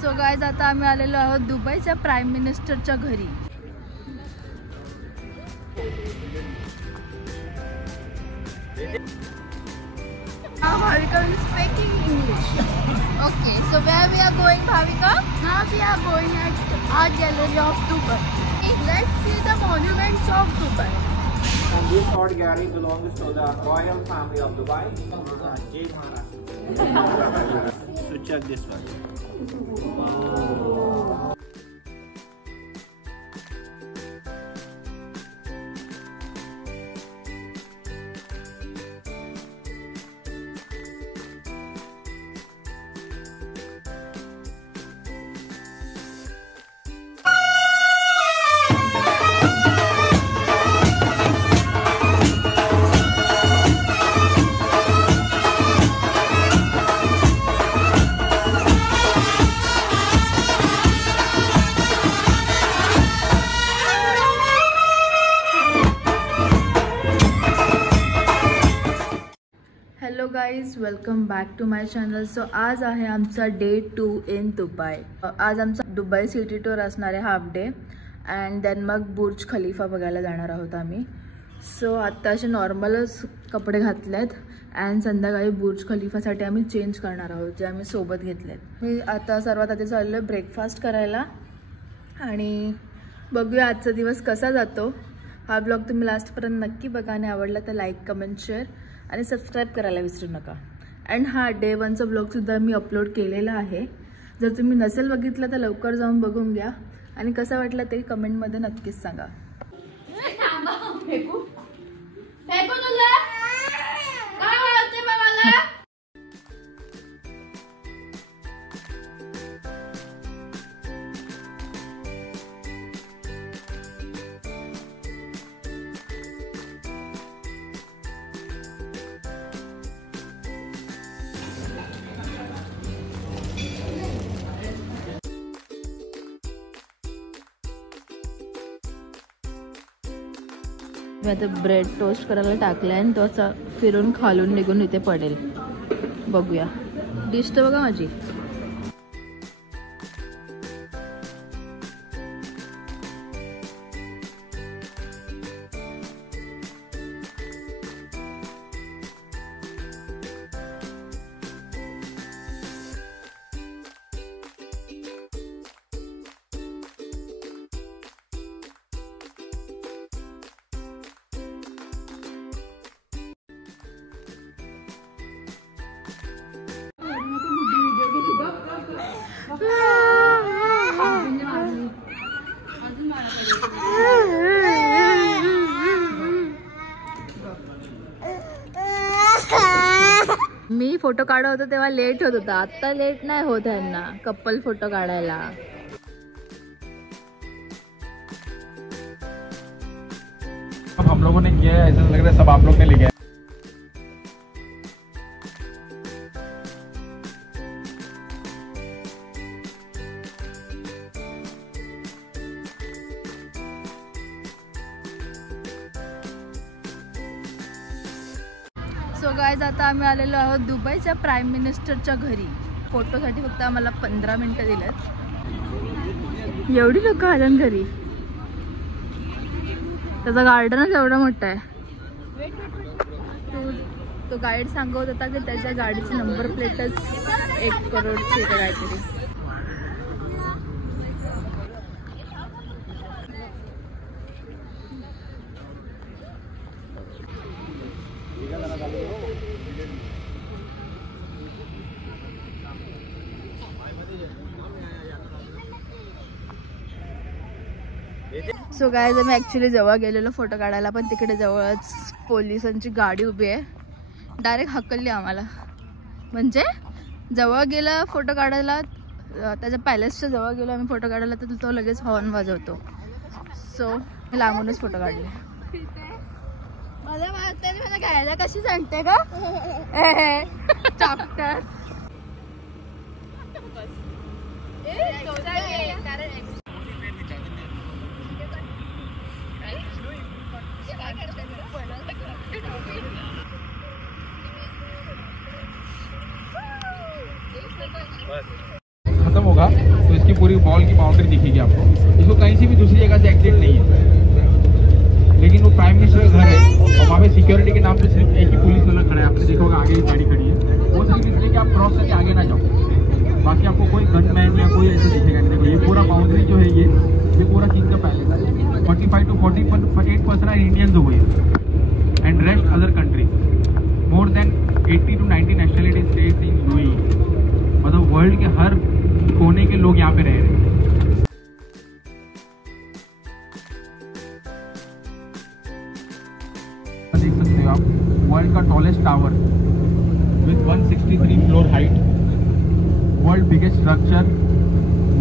So guys आता आम्ही आलेलो आहोत दुबईच्या प्राईम मिनिस्टरच्या घरी. Bhavika is speaking English. Okay, so where we are going, Bhavika? Now we are going at Art Gallery of Dubai. Let's see the monuments of Dubai. And this art gallery belongs to the royal family of Dubai. Jai Maharashtra. So check this one. Hello guys, welcome back to my channel. So आज आहे आमचा डे 2 in Dubai. आज आमचा Dubai city tour असणार आहे half day and then मग बुर्ज खलिफा बघायला जाणार आहोत आम्ही. सो आत्ता असे नॉर्मलच कपडे घातले आहेत अँड संध्याकाळी बुर्ज खलिफासाठी आम्ही चेंज करणार आहोत जे आम्ही सोबत घेतले आहेत. मी आता सर्वात आधी चाललो आहे ब्रेकफास्ट करायला आणि बघूया आजचा दिवस कसा जातो. हा ब्लॉग तुम्ही लास्टपर्यंत नक्की बघा आणि आवडला तर लाईक कमेंट शेअर आणि सबस्क्राईब करायला विसरू नका. अँड हा डे 1चा ब्लॉगसुद्धा मी अपलोड केलेला आहे. जर तुम्ही नसेल बघितलं तर लवकर जाऊन बघून घ्या आणि कसा वाटला ते कमेंटमध्ये नक्कीच सांगा. मी आता ब्रेड टोस्ट करायला टाकला आहे आणि तो असा फिरून खालून निघून इथे पडेल. बघूया. डिश तर बघा माझी. मी फोटो काढत होतो तेव्हा लेट होत होता. आता लेट नाही होत यांना कपल फोटो काढायला. हम लोगों ने किया है, ऐसा लग रहा है सब आप लोग ने लिखा है. सो गाईज आता आम्ही आलेलो आहोत दुबईच्या प्राईम मिनिस्टरच्या घरी. फोटोसाठी फक्त आम्हाला 15 मिनिटं दिलेत. एवढी लोक आल्यात घरी. त्याचा गार्डनच एवढा मोठा आहे. तो गाईड सांगत होता की त्याच्या गाडीची नंबर प्लेटच 1 करोडची आहे काहीतरी. सो गाईज आम्ही ॲक्च्युली जवळ गेलेलो फोटो काढायला पण तिकडे जवळच पोलिसांची गाडी उभी आहे. डायरेक्ट हकलली आम्हाला. म्हणजे जवळ गेला फोटो काढायला, त्याच्या पॅलेसच्या जवळ गेलो आम्ही फोटो काढायला तर तो लगेच हॉर्न वाजवतो. सो मी लांबूनच फोटो काढले. मला वाटतं मला घ्यायला कशी सांगते का चॉप्टर. खत्म होगा. तो इसकी पूरी वॉल की बाउंड्री दिखेगी आपको। इसको कहीं से भी दूसरी जगह से एग्जिट नहीं है, लेकिन वो प्राइम मिनिस्टर का घर है और वहाँ पे सिक्योरिटी के नाम पे सिर्फ एक ही पुलिस वाला खड़ा है। आपने देखा होगा आगे ही गाड़ी खड़ी है, वो सिर्फ इसलिए कि आप क्रॉस करके आगे ना जाओ, बाकी आपको कोई गनमैन या कोई ऐसा दिखेगा नहीं। देखो ये पूरा बाउंड्री जो है ये पूरा किंग का पैलेस है। 45 to 48% आर इंडियंस हुए and rest other countries. More than 80 to 90 नेशनलिटी स्टेट्स इन यूएई, मतलब वर्ल्ड के हर कोने के लोग यहाँ पे रह रहे हैं। देख सकते हो आप वर्ल्ड का tallest tower with 163 floor height, world biggest structure,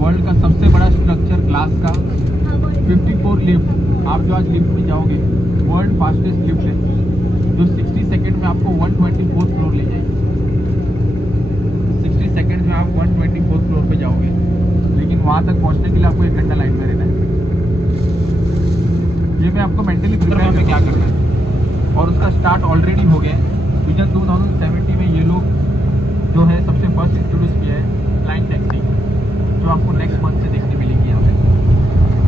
world का सबसे बड़ा स्ट्रक्चर ग्लास का, 54 लिफ्ट। आप जो आज लिफ्ट में जाओगे वर्ल्ड फास्टेस्ट लिफ्ट है जो 60 सेकेंड में आपको 124 फ्लोर ले जाएगी। 60 सेकेंड में आप 124 फ्लोर पे जाओगे, लेकिन वहाँ तक पहुँचने के लिए आपको 1 घंटा लाइन में रहना है। ये मैं आपको मेंटली प्रिपेयर में क्या करना है, और उसका स्टार्ट ऑलरेडी हो गया है। विजन 2070 में ये लोग जो है सबसे फर्स्ट इंट्रोड्यूस किया है फ्लाइंग टैक्सी, जो आपको नेक्स्ट मंथ से देखने मिलेगी यहाँ पे।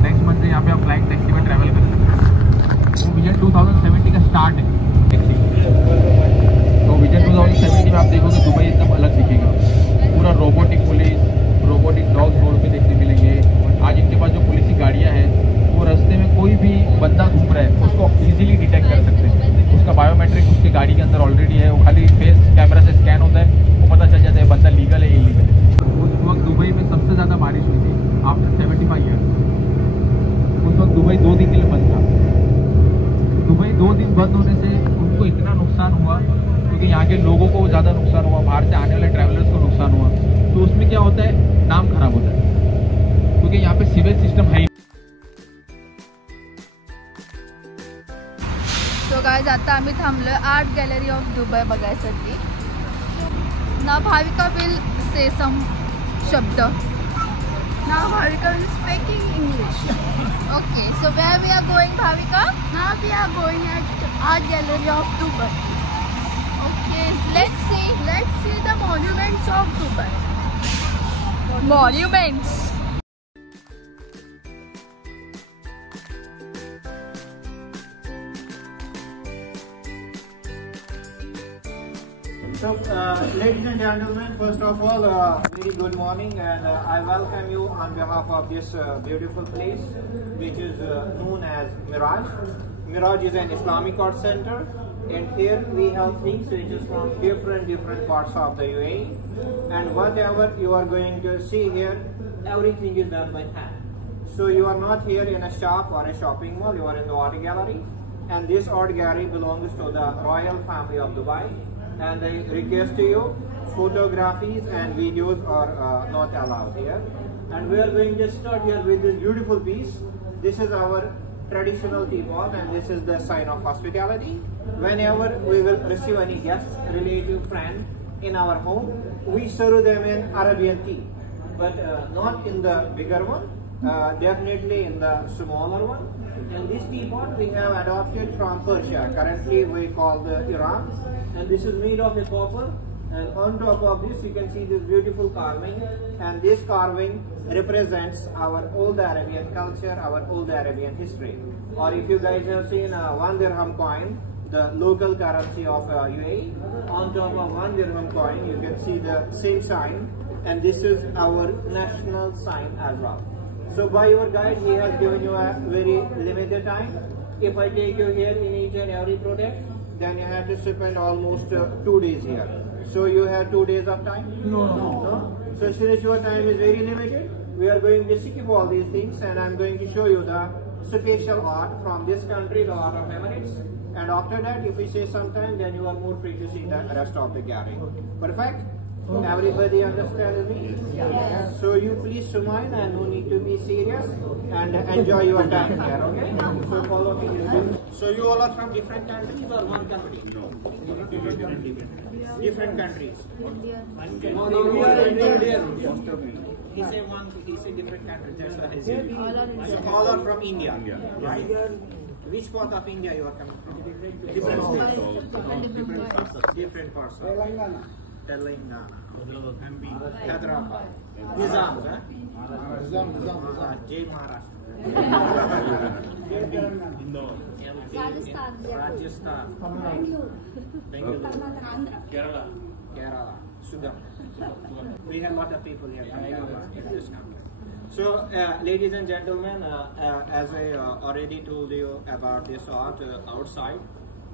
नेक्स्ट मंथ से यहाँ पे आप फ्लाइंग टैक्सी में ट्रैवल कर सकते हैं। वो विजन 2070 का स्टार्ट है टैक्सी। तो विजन 2070 में आप देखोगे दुबई एकदम अलग दिखेगा, पूरा robotic police, robotic dog road पे देखने मिलेंगे। आज इनके पास जो पुलिस की गाड़ियाँ हैं वो रास्ते में कोई भी बंदा घूम रहा है उसको ईजिली डिटेक्ट कर सकते हैं। उसका बायोमेट्रिक उसकी गाड़ी के अंदर ऑलरेडी है, वो खाली फेस कैमरा से स्कैन होता है, वो पता चल जाता है बंदा लीगल है इलीगल है। उस वक्त दुबई में सबसे ज़्यादा बारिश हुई थी आफ्टर 75 ईयर्स। उस वक्त दुबई 2 दिन के लिए बंद था। दुबई 2 दिन बंद होने से उनको इतना नुकसान हुआ क्योंकि यहाँ के लोगों को ज़्यादा नुकसान हुआ, बाहर से आने वाले ट्रैवलर्स को नुकसान हुआ। तो उसमें क्या होता है, नाम खराब होता है क्योंकि यहाँ पे सीवेज सिस्टम है। सो गाइज आता आम्ही थांबलो आर्ट गॅलरी ऑफ दुबई बघायसाठी ना। भाविका विल से सम शब्द Now Bhavika is speaking English. Okay. So where we are going Bhavika? Now we are going at Art Gallery of Dubai. Okay let's Let's see the monuments of Dubai. Monuments. So, ladies and gentlemen, first of all, very good morning, and I welcome you on behalf of this beautiful place, which is known as Miraj. Miraj is an Islamic art center, and here we have 3 switches from different parts of the UAE, and whatever you are going to see here, everything is done by hand. So you are not here in a shop or a shopping mall, you are in the art gallery, and this art gallery belongs to the royal family of Dubai. And I request to you, photographies and videos are not allowed here. And we are going to start here with this beautiful piece. This is our traditional teapot, and this is the sign of hospitality. Whenever we will receive any guest, relative, friend in our home, we serve them in Arabian tea, but not in the bigger one, definitely in the smaller one. And this teapot we have adopted from Persia. Currently we call the Iran, and this is made of a copper. And on top of this you can see this beautiful carving, and this carving represents our old Arabian culture, our old Arabian history. Or if you guys have seen 1 dirham coin, the local currency of UAE, on top of 1 dirham coin you can see the same sign, and this is our national sign as well. So by your guide, he has given you a very limited time. If I take you here in each and every product, then you have to spend almost 2 days here. So you have 2 days of time? No. So since your time is very limited, we are going to skip all these things, and I'm going to show you the special art from this country, the art of Emirates. And after that, if we say some time, then you are more free to see the rest of the gallery. Perfect? Everybody understands me? Yes. So you please smile and no need to be serious, and enjoy your time here, okay? So follow me. So you all are from different countries or one country? No. Different countries. Indian. He said different countries. That's what I said. So all are from India, right? Which part of India you are coming from? Different states. Different parts. Telangana, MP, Hyderabad, Nizam, Jai Maharashtra, Rajasthan, Bengaluru, Kerala, Sudan. We have a lot of people here in this country. So, ladies and gentlemen, as I already told you about this art outside,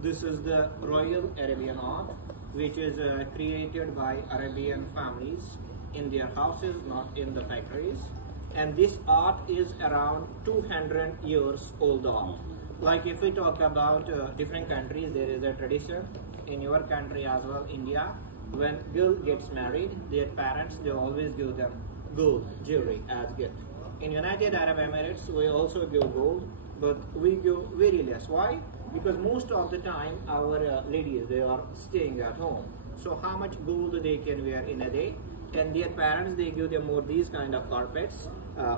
this is the Royal Arabian art, which is created by Arabian families in their houses, not in the factories. And this art is around 200 years old art. Like if we talk about different countries, there is a tradition in your country as well, India. When girl gets married, their parents, they always give them gold jewelry as gift. In United Arab Emirates, we also give gold, but we give very less. Why? Because most of the time our ladies, they are staying at home. So how much gold they can wear in a day? And their parents, they give them more these kind of carpets,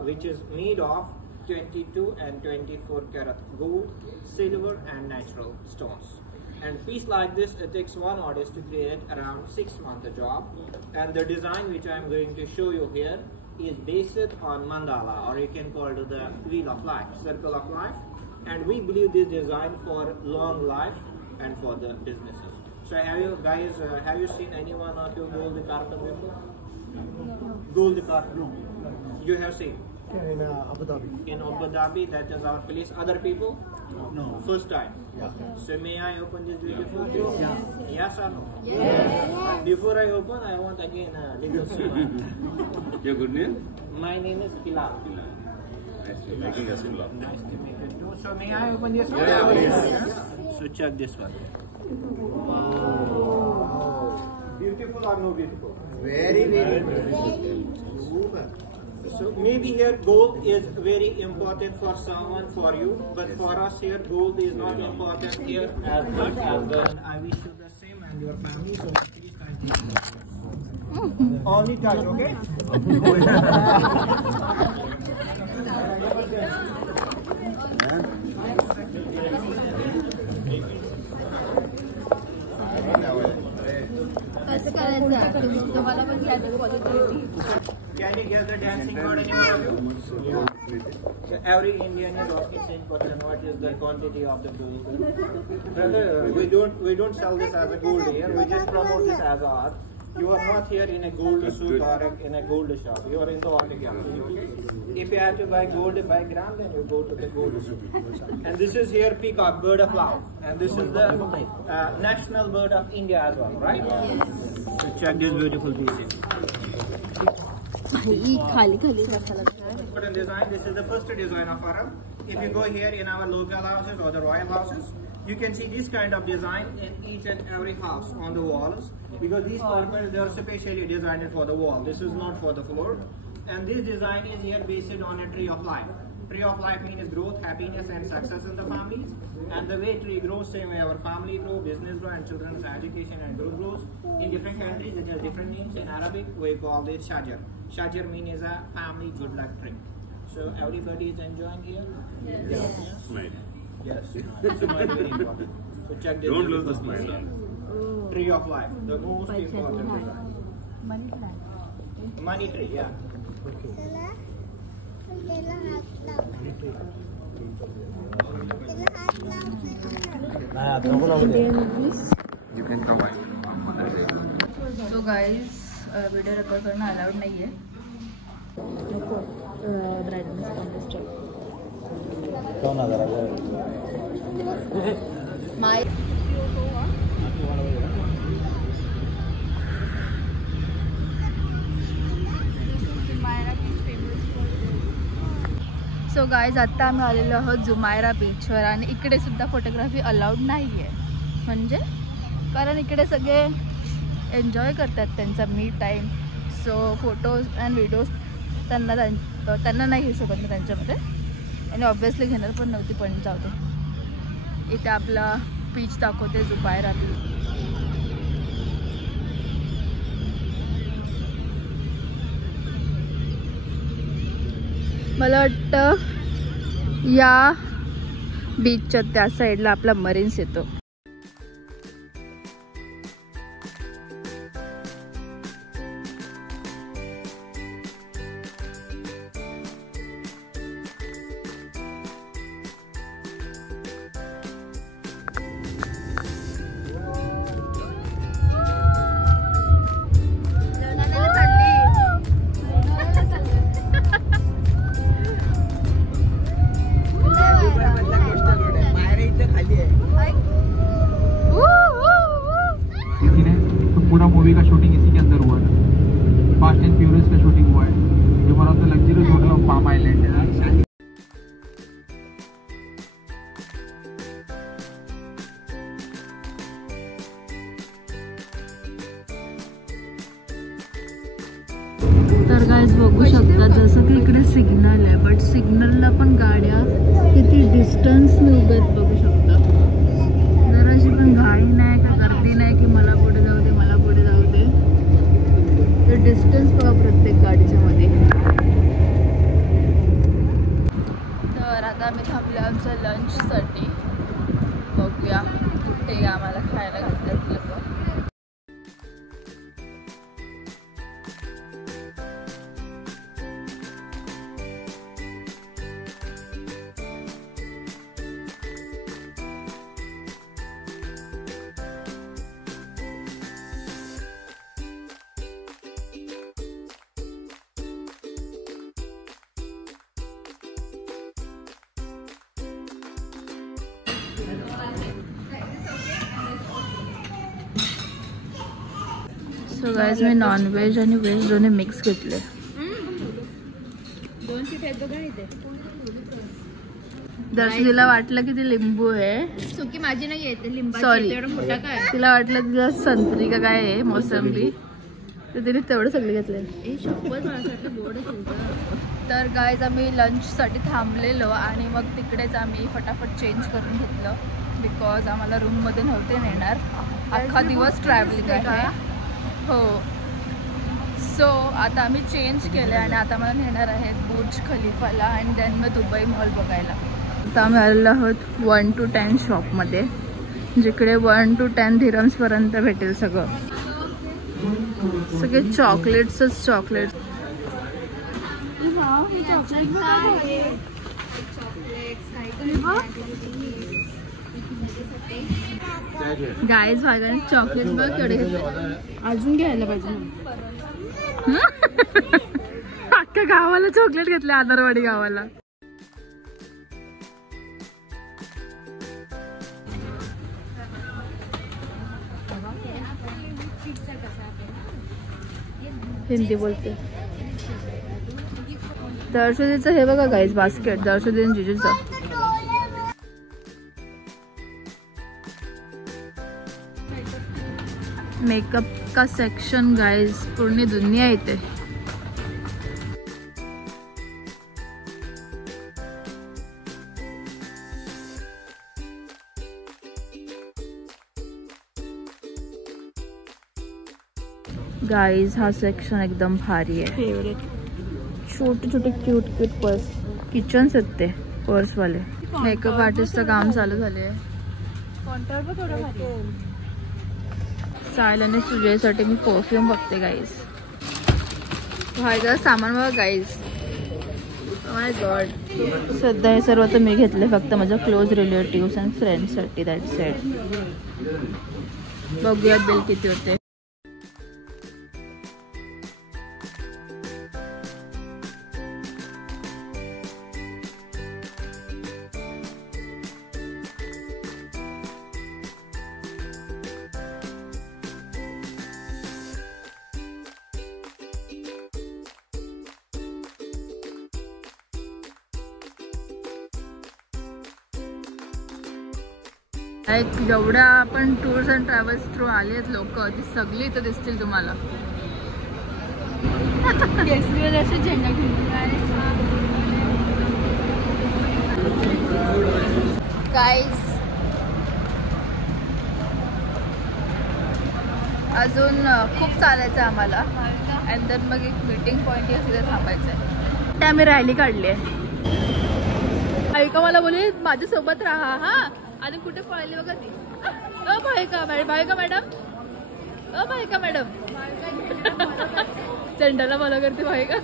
which is made of 22 and 24 karat gold, silver and natural stones. And piece like this, it takes one artist to create around 6 months a job. And the design which I am going to show you here is based on mandala, or you can call it the wheel of life, circle of life. And we believe this design for long life and for the businesses. So have you guys, have you seen anyone of you gold carpet before? Gold carpet? No. You have seen? In Abu Dhabi. In Abu Dhabi, that is our place. Other people? No. First time? Yeah. So may I open this beautiful place? Yeah. Yes or no? Yes. Before I open, I want again a little story. Your good name? My name is Bilal. Nice to meet you. Nice to meet you too. So may I open this one? Yeah, please. Yeah. So check this one. Beautiful or no beautiful? Very, very beautiful. So maybe here gold is very important for someone, for you, but for us here gold is not important here as much as the. And I wish you the same and your family. So please continue. Only touch, okay? Can you guess the dancing god anywhere of you? So every Indian is asking same question: what is the quantity of the gold? Brother, we don't sell this as a gold here. We just promote this as art. You are not here in a gold suit or in a gold shop. You are in the art gallery. If you have to buy gold by gram, then you go to the gold suit. And this is here peacock, bird of love. And this is the national bird of India as well, right? So check this beautiful piece. Design. This is the first design of Arab. If you go here in our local houses or the royal houses, you can see this kind of design in each and every house on the walls, because these carpets, they are specially designed for the wall. This is not for the floor. And this design is here based on a tree of life. Tree of life means growth, happiness and success in the families. And the way tree grows, same way our family grow, business grow, and children's education and growth grows. In different countries, it has different names. In Arabic, we call it shajar. Shajar means a family good luck tree. So everybody is enjoying here? Yes. Smile. Yes. Smile very important. So check this. Don't lose the smile. Tree of life, the most important design. Money tree, yeah. You can provide. So guys video record करणं अलाउड नाही आहे. So guys आत्ता आम्ही आलेलो आहोत जुमायरा बीचवर आणि इकडे सुद्धा फोटोग्राफी अलाउड नाही आहे. म्हणजे कारण इकडे सगळे एन्जॉय करतात त्यांचा me time. So photos and videos त्यांना नाही घेऊ शकत मी त्यांच्यामध्ये, आणि ऑब्व्हियसली घेणार पण नव्हती. पण जाऊ दे. इथे आपला बीच दाखवते जुमायरा बीच. मला वाटतं या बीचच्या त्या साईडला आपला मरीन्स येतो. पाम आइलैंड तर गाइस बघू शकता जसं की इकडे सिग्नल आहे, बट सिग्नलला पण गाड्या किती डिस्टन्सने उभ्यात बघू शकता. जराशी पण घाई नाही का गर्दी नाही की मला पुढे जाऊ दे मला पुढे जाऊ दे. तर डिस्टन्स बघा प्रत्येक गाडीच्या मध्ये. तर आता आम्ही थांबले आमच्या लंचसाठी. बघूया कुठे आम्हाला खायला घालतात लोक. सो गाइस मी नॉनव्हेज आणि व्हेज दोन्ही मिक्स घेतले. दर्शनीला वाटलं की ते लिंबू आहे, सुकी माझी नाही येते लिंबा. सॉरी मोठा काय तिला वाटलं तिला संत्री का काय आहे मोसंबी, तर तिने तेवढं सगळे घेतले. तर गाइस आम्ही लंचसाठी थांबलेलो आणि मग तिकडेच आम्ही फटाफट चेंज करून घेतलं, बिकॉज आम्हाला रूममध्ये नव्हते नेणार. अख्खा दिवस ट्रॅव्हलिंग आहे. हो, सो आता आम्ही चेंज केलं आणि आता मला नेणार आहेत बुर्ज खलिफाला आणि देन मग दुबई मॉल बघायला. आता आम्ही आलेलो आहोत 1 to 10 शॉपमध्ये, जिकडे 1 to 10 दिरम्सपर्यंत भेटेल सगळं. सगळे चॉकलेट्सच चॉकलेट्स. गाईज भागाने चॉकलेट बघ केवढे घेतले. अजून घ्यायला पाहिजे. अख्ख्या गावाला चॉकलेट घेतले, आदरवाडी गावाला. हिंदी बोलते. दर्शदीचं हे बघा गाईज बास्केट, दर्शदीन जिजूचं. मेकअप का सेक्शन गाइस, पूर्ण दुनिया येते. गाइस हा सेक्शन एकदम भारी आहे. फेवरेट. छोटे छोटे क्यूट क्यूट पर्स, किचन्स आहेत ते पर्स वाले. मेकअप आर्टिस्टचं काम चालू झाले. सायल आणि सुजयसाठी मी परफ्यूम बघते गाईज. व्हायचं सामान बघा गाईज. My God. सध्या हे सर्व तर मी घेतले फक्त माझ्या क्लोज रिलेटिव्स अँड फ्रेंड्ससाठी. That's it. बघूया बिल किती होते. जेवढ्या आपण टूर्स अँड ट्रॅव्हल्स थ्रू आले आहेत लोक, ती सगळी इथं दिसतील तुम्हाला. गाईज अजून खूप चालायचं आहे आम्हाला. अँड देन मग एक मीटिंग पॉईंट आहे, तिथे थांबायचं आहे. ते आम्ही रॅली काढली आहे. ऐका मला बोले माझ्यासोबत राहा हा. आणि कुठे पळाली बघा ती. भायका मॅडम, भायका मॅडम. चंडाला फॉलो करते भायका.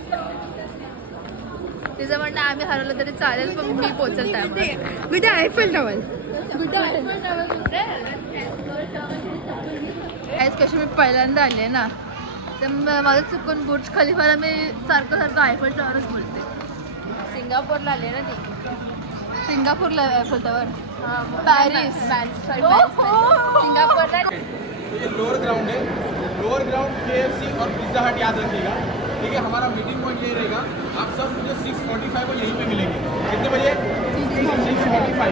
तिचं म्हणणं आम्ही हरवलं तरी चालेल पण मी पोचल टायमाला. With Eiffel tower. कशी मी पहिल्यांदा आले ना, तर माझं चुकून बुर्ज खलिफाला मी सारखं आयफेल टॉवरच बोलते. सिंगापूरला आले ना ती. सिंगापूरला आयफेल टॉवर. पॅरिस. सिंगापूरला ये लोअर ग्राउंड है, लोअर ग्राउंड KFC और पिज्जा हट याद रखिएगा, ठीक है। हमारा मीटिंग पॉइंट यही रहेगा। आप सब मुझे 6:45 को यहीं पे मिलेंगे। कितने बजे? 6:45।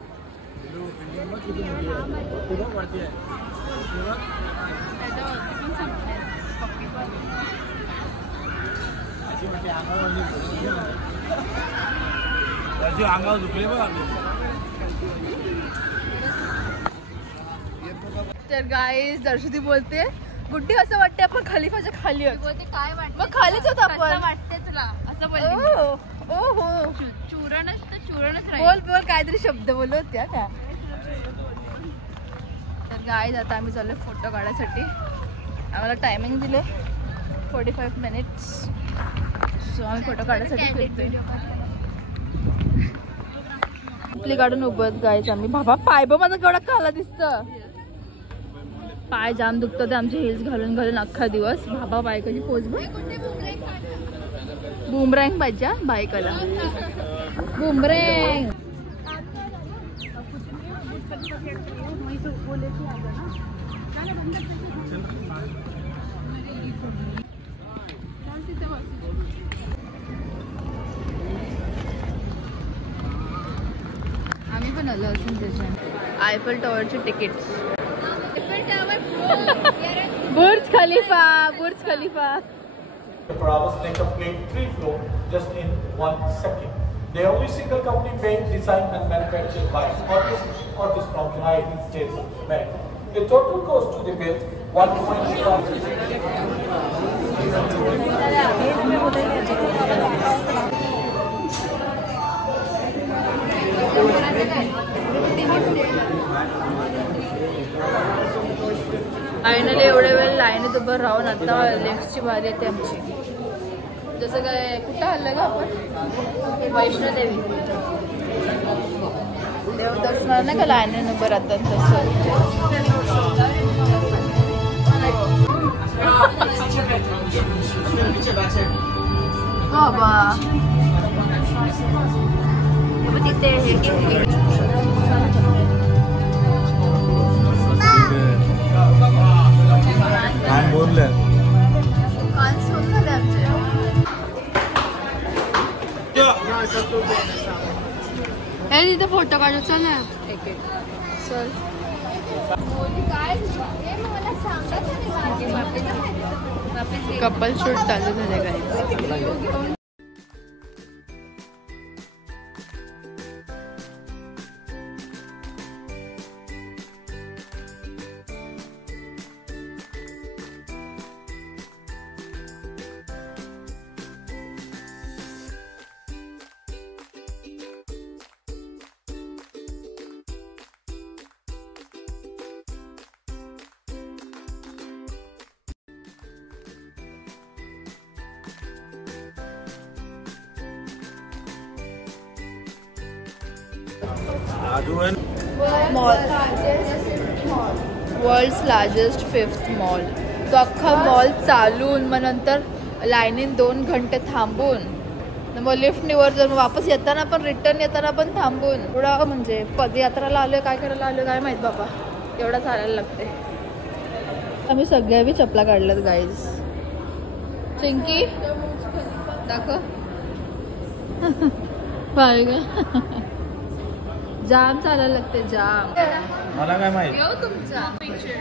तर गाईज दर्शती बोलते गुड्डी असं वाटते आपण खलिफाच्या खाली आहोत. काय वाटतं मग खालीच होत आपण. वाटते तुला असं बोल. ओ हो चूरणच तर चूरणच बोल बोल काहीतरी शब्द बोलत होत्या का. तर गाईज आता आम्ही चाललो फोटो काढायसाठी. आम्हाला टायमिंग दिले 45 मिनिट्स. सो आम्ही फोटो काढायसाठी फिरतोय. आपली काढून उभत गाईज आम्ही. बाबा पाय बघ माझा केवढा काला दिसतं. पाय जाम दुखतं ते आमचे हिल्स घालून घालून अख्खा दिवस. बाबा बायकाची पोच बघ. बुमरँग पाहिजे बायकाला. बुमरँग. आम्ही पण आलो असून त्याच्या आयफेल टॉवरची tickets. Burj Khalifa. Burj Khalifa. The Parables they complete 3 floors just in 1 second. They are only single company made, designed and manufactured by Otis from United States of America. The total cost to the bill 1.5. फायनली एवढ्या वेळ लाईनीत उभं राहून आता लेफ्टची बारी येते आमची. जसं काय कुठं आलं का आपण? वैष्णोदेवी देवदर्शनाला नाही का लाईनीत उभं राहतात तसं. बाबा तिथे तिथे फोटो काढू. चल ना. चल. कपल शूट चालू झाले काय. World's largest 5th mall. तो अख्खा मॉल चालून मग नंतर लाईनीत 2 घंटे थांबून मग लिफ्टने वर जाऊन वापस येताना पण रिटर्न येताना पण थांबून. एवढा म्हणजे पदयात्राला आलोय काय करायला आलोय काय माहित बाबा. एवढा चालायला लागते. आम्ही सगळ्या बी चपला काढल्यात गाईज. चिंकी दाखव. जाम चालायला लागते जाम. मला काय माहित. येऊ तुमचा पिक्चर.